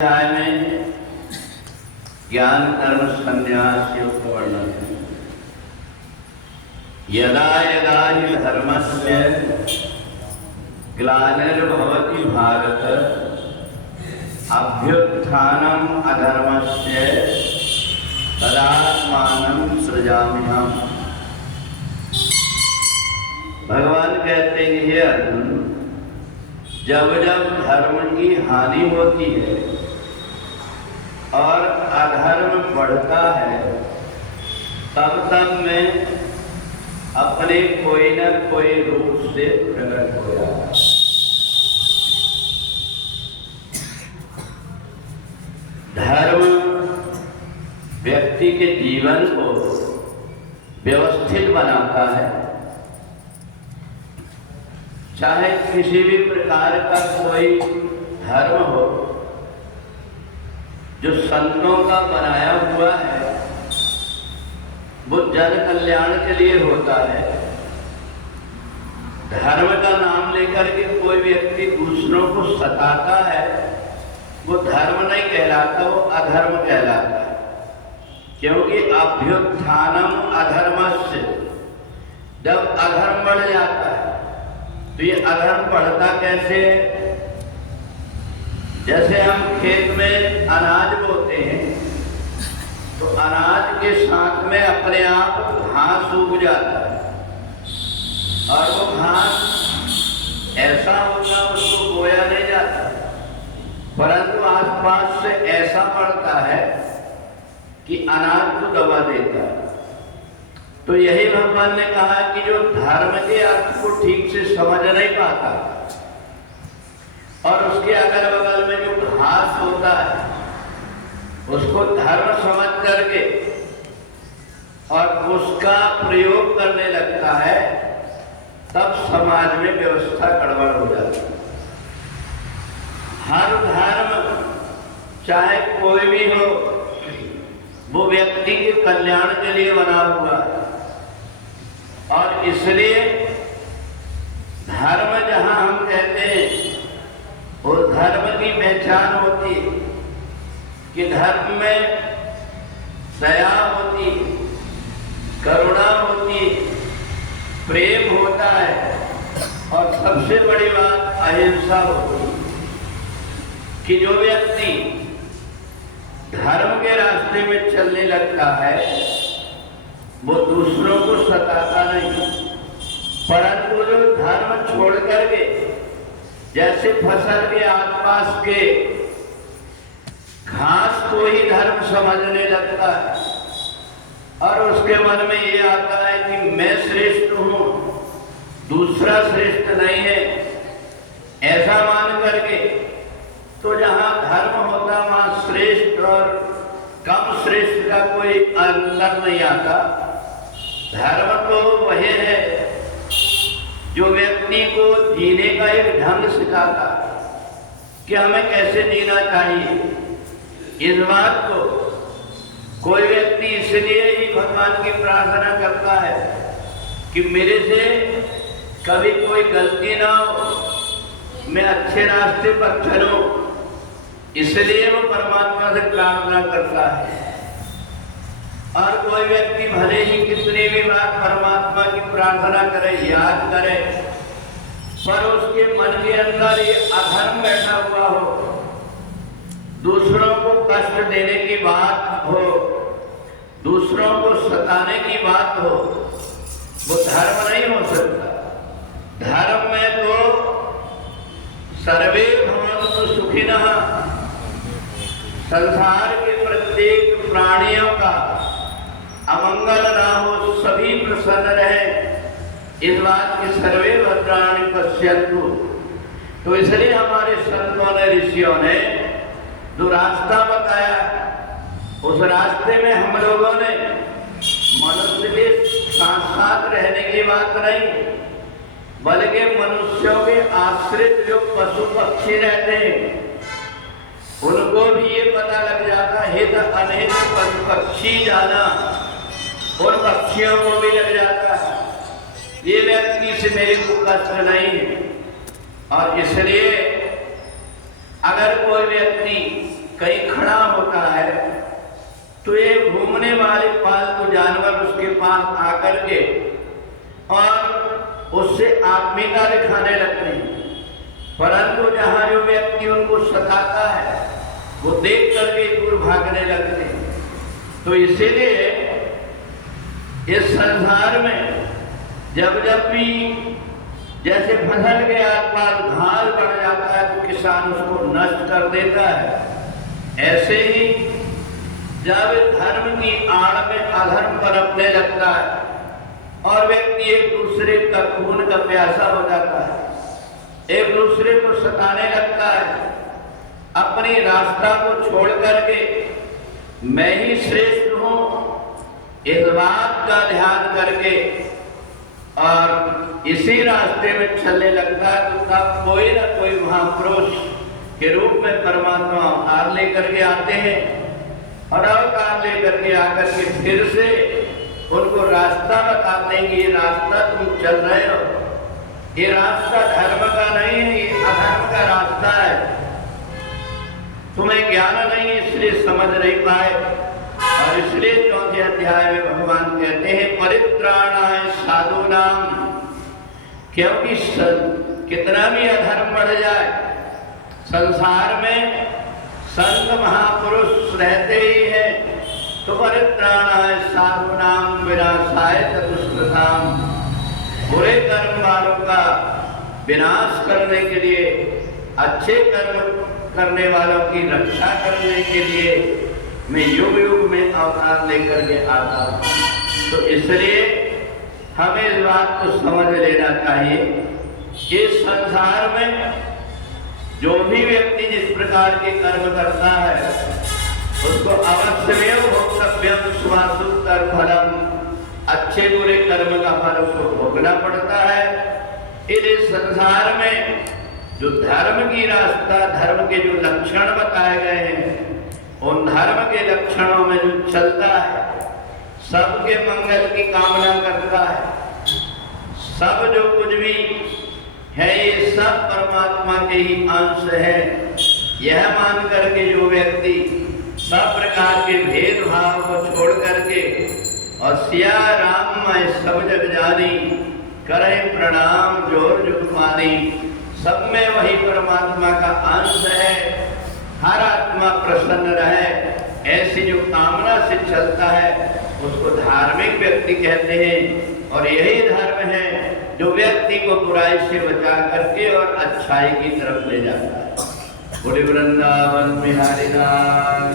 अध्याय में ज्ञान कर्म संन्यास योग का वर्णन है। यदा यदा हि धर्मस्य ग्लानिर्भवति भारत अभ्युत्थानम् अधर्मस्य तदात्मानं सृजाम्यहम्। भगवान कहते हैं, हे अर्जुन, जब जब धर्म की हानि होती है और अधर्म बढ़ता है, तब तब मैं अपने कोई न कोई रूप से प्रकट हो जाता। धर्म व्यक्ति के जीवन को व्यवस्थित बनाता है। चाहे किसी भी प्रकार का कोई धर्म हो, जो संतों का बनाया हुआ है, वो जन कल्याण के लिए होता है। धर्म का नाम लेकर के कोई व्यक्ति दूसरों को सताता है, वो धर्म नहीं कहलाता, वो अधर्म कहलाता है। क्योंकि अभ्युत्थानम अधर्मस्य, जब अधर्म बढ़ जाता है तो ये अधर्म बढ़ता कैसे है? जैसे हम खेत में अनाज बोते हैं तो अनाज के साथ में अपने आप घास उग जाता है, और वो घास ऐसा होता उसको बोया नहीं जाता, परंतु आसपास से ऐसा पड़ता है कि अनाज को दबा देता है। तो यही भगवान ने कहा कि जो धर्म के अर्थ को ठीक से समझ नहीं पाता और उसके अगल बगल में जो घास होता है उसको धर्म समझ करके और उसका प्रयोग करने लगता है, तब समाज में व्यवस्था गड़बड़ हो जाती है। हर धर्म चाहे कोई भी हो, वो व्यक्ति के कल्याण के लिए बना हुआ है, और इसलिए धर्म जहां हम कहते हैं, वो धर्म की पहचान होती है कि धर्म में दया होती है, करुणा होती है, प्रेम होता है, और सबसे बड़ी बात अहिंसा होती है। कि जो व्यक्ति धर्म के रास्ते में चलने लगता है, वो दूसरों को सताता नहीं, परंतु जो धर्म छोड़ करके जैसे फसल के आसपास के घास को ही धर्म समझने लगता है, और उसके मन में ये आता है कि मैं श्रेष्ठ हूं, दूसरा श्रेष्ठ नहीं है, ऐसा मान करके, तो जहां धर्म होता वहां श्रेष्ठ और कम श्रेष्ठ का कोई अंतर नहीं आता। धर्म तो वही है जो व्यक्ति को जीने का एक ढंग सिखाता कि हमें कैसे जीना चाहिए। इस बात को कोई व्यक्ति इसलिए ही भगवान की प्रार्थना करता है कि मेरे से कभी कोई गलती ना हो, मैं अच्छे रास्ते पर चलूं, इसलिए वो परमात्मा से प्रार्थना करता है। और कोई व्यक्ति भले ही कितनी भी बार परमात्मा की प्रार्थना करे, याद करे, पर उसके मन के अंदर ये अधर्म बैठा हुआ हो, दूसरों को कष्ट देने की बात हो, दूसरों को सताने की बात हो, वो धर्म नहीं हो सकता। धर्म में तो सर्वे भवन्तु सुखिनः, संसार के प्रत्येक प्राणियों का अमंगल ना हो, सभी प्रसन्न रहे, इस बात की सर्वे भद्राणि पश्यन्तु। तो इसलिए हमारे संतों ने, ऋषियों ने जो रास्ता बताया, उस रास्ते में हम लोगों ने मनुष्य के साथ साथ रहने की बात नहीं, बल्कि मनुष्यों के आश्रित जो पशु पक्षी रहते हैं, उनको भी ये पता लग जाता है, हित अनहित पशु पक्षी जाना, उन पक्षियों को भी लग जाता है ये व्यक्ति से मेरे को कष्ट नहीं है। और इसलिए अगर कोई व्यक्ति कहीं खड़ा होता है तो एक घूमने वाले पालतू जानवर उसके पास आकर के और उससे आत्मीयता दिखाने लगते हैं, परंतु जहां जो व्यक्ति उनको सताता है वो देख करके दूर भागने लगते हैं। तो इसीलिए इस संसार में जब जब भी जैसे फसल के आसपास घास बढ़ जाता है तो किसान उसको नष्ट कर देता है, ऐसे ही जब धर्म की आड़ में अधर्म बरतने लगता है और व्यक्ति एक दूसरे का खून का प्यासा हो जाता है, एक दूसरे को सताने लगता है, अपनी रास्ता को छोड़ करके मैं ही श्रेष्ठ हूं इस बात का ध्यान करके और इसी रास्ते में चलने लगता है, तो तब कोई ना कोई महापुरुष के रूप में परमात्मा अवतार लेकर के आते हैं और अवतार लेकर के आकर के फिर से उनको रास्ता बताते हैं कि ये रास्ता तुम चल रहे हो, ये रास्ता धर्म का नहीं है, ये अधर्म का रास्ता है, तुम्हें ज्ञान नहीं इसलिए समझ नहीं पाए। और इसलिए 4 अध्याय में भगवान कहते हैं परित्राणाय साधूनाम, क्योंकि कितना भी अधर्म बढ़ जाए संसार में संत महापुरुष रहते ही हैं, तो परित्राणाय साधूनाम विनाशाय चतुष्कृताम, बुरे कर्म वालों का विनाश करने के लिए, अच्छे कर्म करने वालों की रक्षा करने के लिए मैं युग युग में अवतार लेकर के आता हूँ। तो इसलिए हमें इस बात को समझ लेना चाहिए कि इस संसार में जो भी व्यक्ति जिस प्रकार के कर्म करता है उसको अवश्यमेव भोक्तव्यम स्वासुत्तर फलम, अच्छे बुरे कर्म का फल उसको भोगना पड़ता है। इस संसार में जो धर्म की रास्ता, धर्म के जो लक्षण बताए गए हैं, उन धर्म के लक्षणों में जो चलता है, सबके मंगल की कामना करता है, सब जो कुछ भी है ये सब परमात्मा के ही अंश है, यह मान करके जो व्यक्ति सब प्रकार के भेदभाव को छोड़ करके और सिया राम मैं सब जग जानी करें प्रणाम जोर जुग मानी, सब में वही परमात्मा का अंश है, हर आत्मा प्रसन्न रहे, ऐसी जो कामना से चलता है उसको धार्मिक व्यक्ति कहते हैं। और यही धर्म है जो व्यक्ति को बुराई से बचा करके और अच्छाई की तरफ ले जाता है। बोले वृंदावन बिहारी लाल